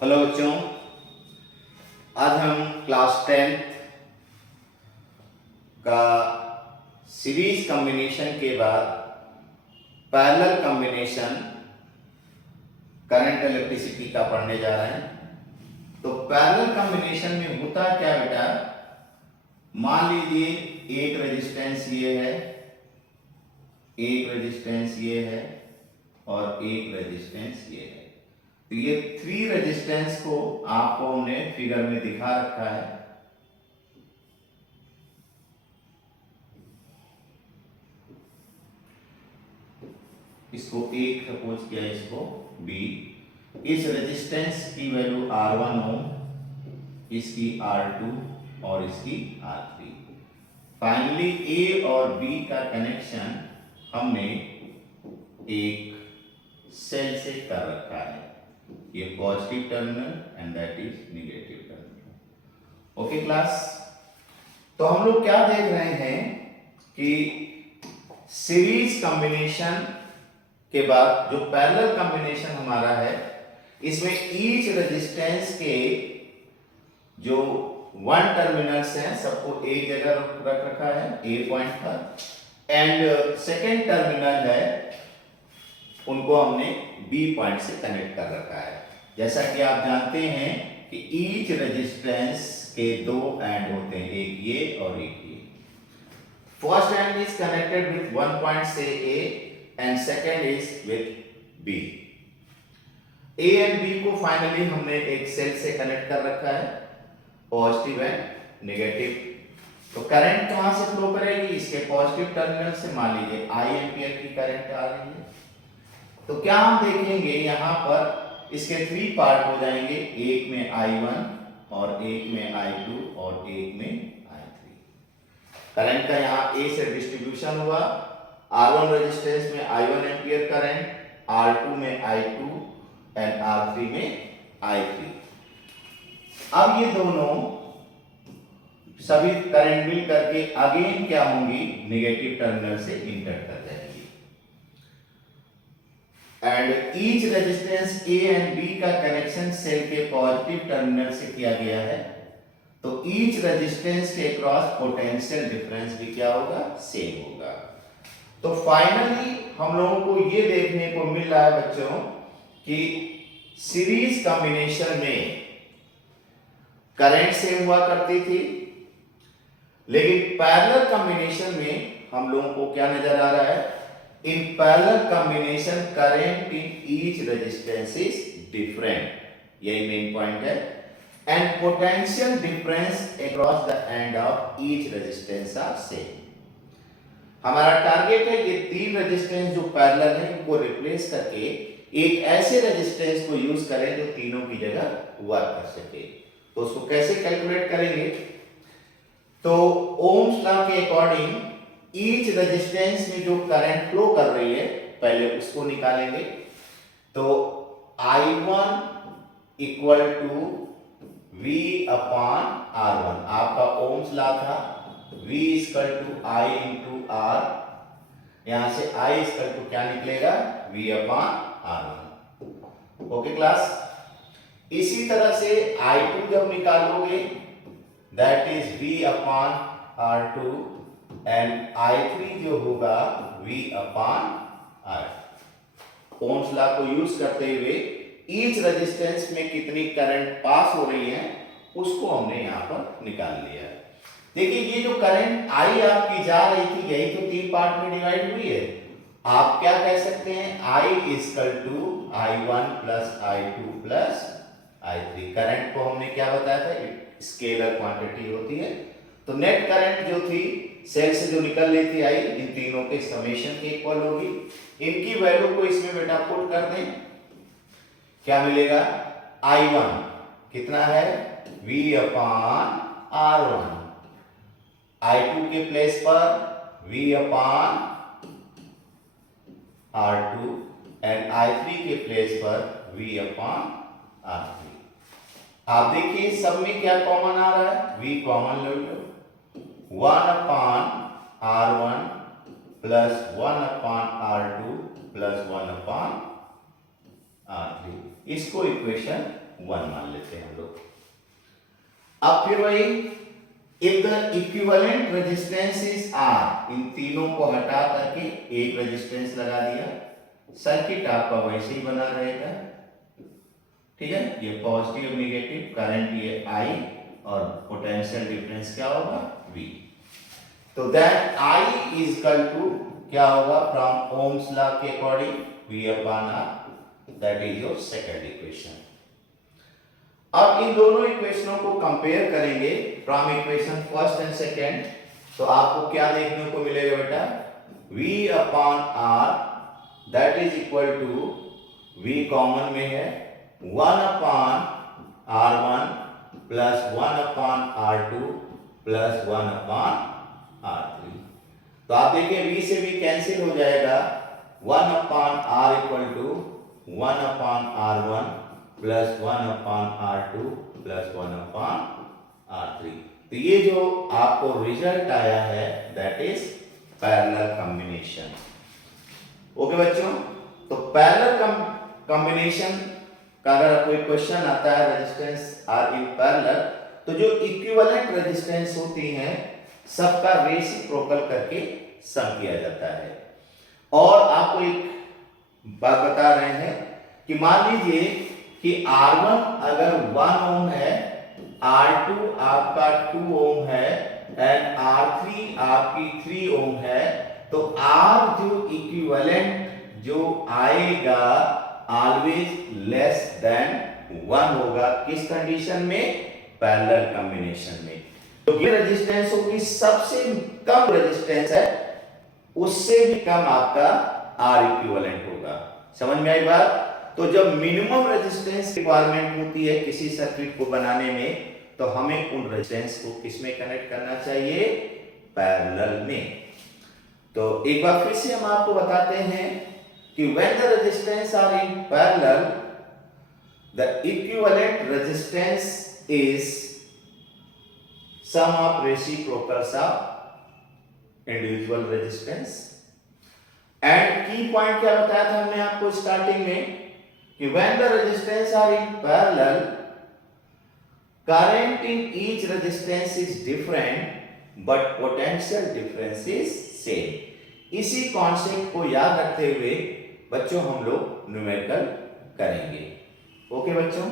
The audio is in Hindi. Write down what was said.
हेलो बच्चों, आज हम क्लास 10 का सीरीज कॉम्बिनेशन के बाद पैरेलल कॉम्बिनेशन करंट इलेक्ट्रिसिटी का पढ़ने जा रहे हैं। तो पैरेलल कॉम्बिनेशन में होता क्या बेटा, मान लीजिए एक रेजिस्टेंस ये है, एक रेजिस्टेंस ये है और एक रेजिस्टेंस ये है। तो ये 3 रेजिस्टेंस को आपको हमने फिगर में दिखा रखा है। इसको एक सपोज किया, इसको बी। इस रेजिस्टेंस की वैल्यू R1 ओम, इसकी R2 और इसकी R3। फाइनली ए और बी का कनेक्शन हमने एक सेल से कर रखा है। ये positive terminal and that is negative terminal. Okay class, तो हम लोग क्या देख रहे हैं कि सीरीज कॉम्बिनेशन के बाद जो पैरेलल कॉम्बिनेशन हमारा है, इसमें ईच रेजिस्टेंस के जो 1 टर्मिनल्स हैं सबको एक जगह रख रखा है ए पॉइंट पर, एंड सेकेंड टर्मिनल है उनको हमने बी पॉइंट से कनेक्ट कर रखा है। जैसा कि आप जानते हैं कि ईच रेजिस्टेंस के 2 एंड होते हैं, एक ये और एक ये। First end is connected with 1 point से A and second is with B. A and B को फाइनली हमने एक सेल से कनेक्ट कर रखा है, पॉजिटिव एंड नेगेटिव। तो करंट कहां से फ्लो करेगी, इसके पॉजिटिव टर्मिनल से। मान लीजिए I एम्पियर की करंट आ रही है, तो क्या हम देखेंगे यहां पर इसके 3 पार्ट हो जाएंगे, एक में I1 और एक में I2 और एक में I3। करंट का यहां ए से डिस्ट्रीब्यूशन हुआ। R1 रेजिस्टेंस में I1 एम्पियर करंट, R2 में I2 एंड R3 में I3। अब ये दोनों सभी करंट मिल करके अगेन क्या होंगी, नेगेटिव टर्मिनल से इंटर कर जाएंगी। And each resistance A and B का कनेक्शन सेल के पॉजिटिव टर्मिनल से किया गया है, तो ईच रेजिस्टेंस के क्रॉस पोटेंशियल डिफरेंस भी क्या होगा, सेम होगा। तो फाइनली हम लोगों को ये देखने को मिल रहा है बच्चों कि सीरीज कॉम्बिनेशन में करंट सेम हुआ करती थी, लेकिन पैरेलल कॉम्बिनेशन में हम लोगों को क्या नजर आ रहा है, in parallel combination current in each resistance is different, यही मेन पॉइंट है, and potential difference across the end of each resistance R same. हमारा टारगेट है कि 3 रेजिस्टेंस जो पैरेलल है उनको रिप्लेस करके एक ऐसे रेजिस्टेंस को यूज करें जो तीनों की जगह वर्क कर सके। तो उसको कैसे कैलकुलेट करेंगे, तो ओम्स लॉ के अकॉर्डिंग ईच रेजिस्टेंस में जो करंट फ्लो कर रही है पहले उसको निकालेंगे। तो I1 equal to V upon R1, आपका ओम्स लॉ था V equal to I into R, यहां से I इक्वल टू क्या निकलेगा, V upon R1। Okay class, इसी तरह से I2 जब निकालोगे that is V upon R2 and I3 जो होगा V upon R। Ohm's law को यूज करते हुए ईच रेजिस्टेंस में कितनी करंट पास हो रही है उसको हमने यहां पर निकाल लिया है। देखिए ये जो करंट I आपकी जा रही थी यही तो 3 पार्ट में डिवाइड हुई है। आप क्या कह सकते हैं, I equal to I1 plus I2 plus I3। Current को हमने क्या बताया था, स्केलर क्वांटिटी होती है। तो नेट करंट जो थी सेल से जो निकल लेती आई इन तीनों के समेशन के इक्वल होगी। इनकी वैल्यू को इसमें बेटा पुट कर दें, क्या मिलेगा, I1 कितना है, V अपॉन R1, I2 के प्लेस पर V upon R2 and I3 के प्लेस पर V अपॉन R3। आप देखिए सब में क्या कॉमन आ रहा है, V कॉमन ले लो, 1 upon R1 plus 1 upon R2 plus 1 upon R3, इसको इक्वेशन 1 मान लेते हैं हम लोग। अब फिर वही, if the equivalent resistance is R, इन तीनों को हटा करके एक रेजिस्टेंस लगा दिया, सर्किट आपका वैसे ही बना रहेगा। ठीक है, ये पॉजिटिव नेगेटिव करंट ये I और पोटेंशियल डिफरेंस क्या होगा V। तो that I is equal to क्या होगा, फ्रॉम ओम्स लॉ के according V upon R, that is your second equation. अब इन दोनों इक्वेशनों को कंपेयर करेंगे from equation first and second, तो आपको क्या देखने को मिलेगा बेटा, V upon R that is equal to, V common में है, 1 upon R1 plus 1 upon R2 plus 1 upon R3। तो आप देखिए V से V कैंसिल हो जाएगा, 1 upon R equal to 1 upon R1 plus 1 upon R2 plus 1 upon R3। तो ये जो आपको रिजल्ट आया है that is parallel combination. Okay बच्चों, तो पैरेलल कॉम्बिनेशन का अगर कोई क्वेश्चन आता है रेजिस्टेंस आर इन पैरेलल, तो जो इक्विवेलेंट रेजिस्टेंस होती हैं सबका रेसिप्रोकल करके सम किया जाता है। और आपको एक बात बता रहे हैं कि मान लीजिए कि R1 अगर 1 ओम है, R2 आपका 2 ओम है एंड R3 आपकी 3 ओम है, तो R जो इक्विवेलेंट जो आएगा ऑलवेज लेस देन 1 होगा। किस कंडीशन में, पैरेलल कॉम्बिनेशन में। तो ये रेजिस्टेंस होगी सबसे कम रेजिस्टेंस है, उससे भी कम आपका R इक्विवेलेंट होगा। समझ में आई बात? तो जब मिनिमम रेजिस्टेंस रिक्वायरमेंट होती है किसी सर्किट को बनाने में, तो हमें उन रेजिस्टेंस को किसमें कनेक्ट करना चाहिए, पैरेलल में। तो एक बार फिर से हम आपको बताते हैं कि when the resistance are in parallel, the equivalent resistance is sum of reciprocals of individual resistance। and key point क्या बताया था हमने आपको स्टार्टिंग में कि when the resistance are in parallel, current in each resistance is different but potential difference is same। इसी कॉन्सेप्ट को याद रखते हुए बच्चों हम लोग न्यूमेरिकल करेंगे। ओके बच्चों।